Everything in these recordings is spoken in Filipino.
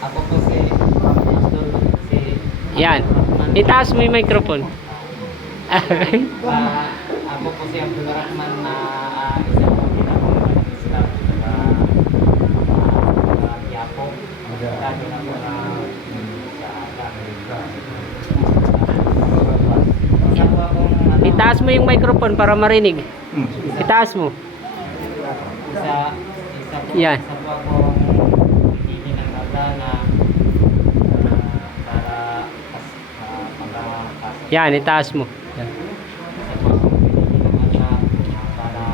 Ako po si Idol, si Yan. Abdul Itaas mo yung microphone. ako po si Abdul Rahman na isang ginagawa ng Islam sa Quiapo. Lagi na po na isa po akong Itaas mo yung microphone para marinig. Itaas mo. isa po Yan. isa po akong hinihingi ng Allah na para makapasok. Yan, itaas mo. Yan. Isa po akong hinihingi ng Allah para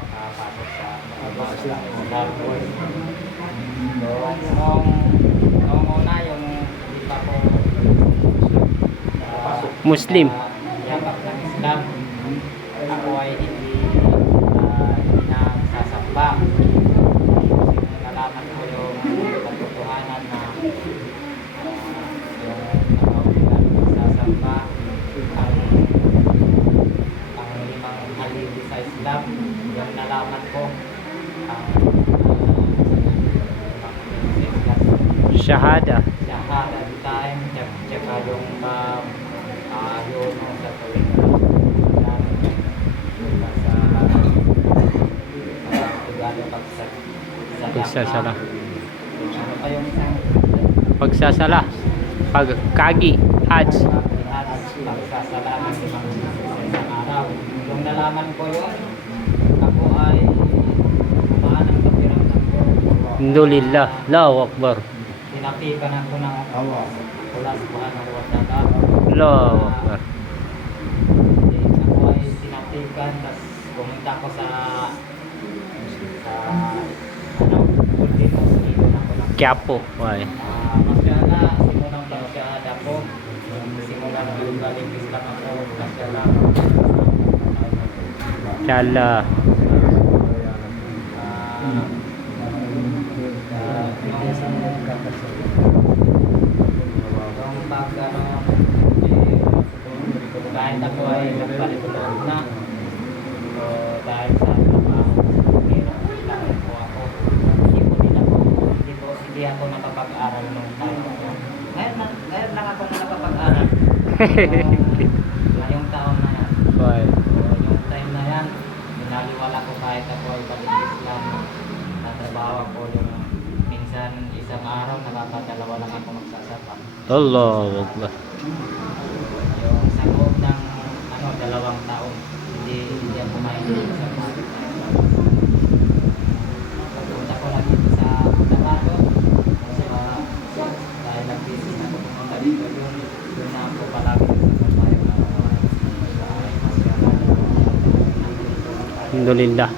makapasok sa Islam. Noong una yung hindi pa po Muslim. yakap ng Islam, ako ay hindi nagsasamba. Kasi nalaman ko yung katotohanan na yung nagsasamba ang limang haligi sa Islam, yung nalaman ko ang Shahada. shahada time, tsaka yung yun sa tuwing Pagsasala. ano pa yung isang Pagsasala. Pagkagi. Hajj. pagsasala ng limang sa isang araw. Yung nalaman ko yun, ako ay kumaan ng pakiramdam ko. Alhamdulillah. Allahu Akbar. Tinapikan ako ng Allah subhanahu wa ta'ala. Allahu Akbar. Ako ay tinapikan, tapos pumunta ako sa Ultimo, sinipon ako ng Quiapo. Why? masyala, simulang pagsyahada ko. Simulan ng yung galing Islam ako, masyala. Inshallah. Yung pag kahit ako ay nagpalipulog na, dahil sa trabaho, hirap po ako. Hindi ako nakapag-aral nung time ako. Ngayon lang ako nakapag-aral. Ngayong taon na yan. Why? Yung time na yan, binaliwala ko kahit ako ay balik Islam. Natrabaho ko yung minsan isang araw, nakakadalawa lang ako magsasapa. Allahu Akbar. Yung sa loob ng 2 taon, hindi ako mahilig sa mga pagpunta ko lang dito sa Cotabato. Dahil nag-business ako pumunta dito, yun na ako palagi nagsasabayan na Alhamdulillah.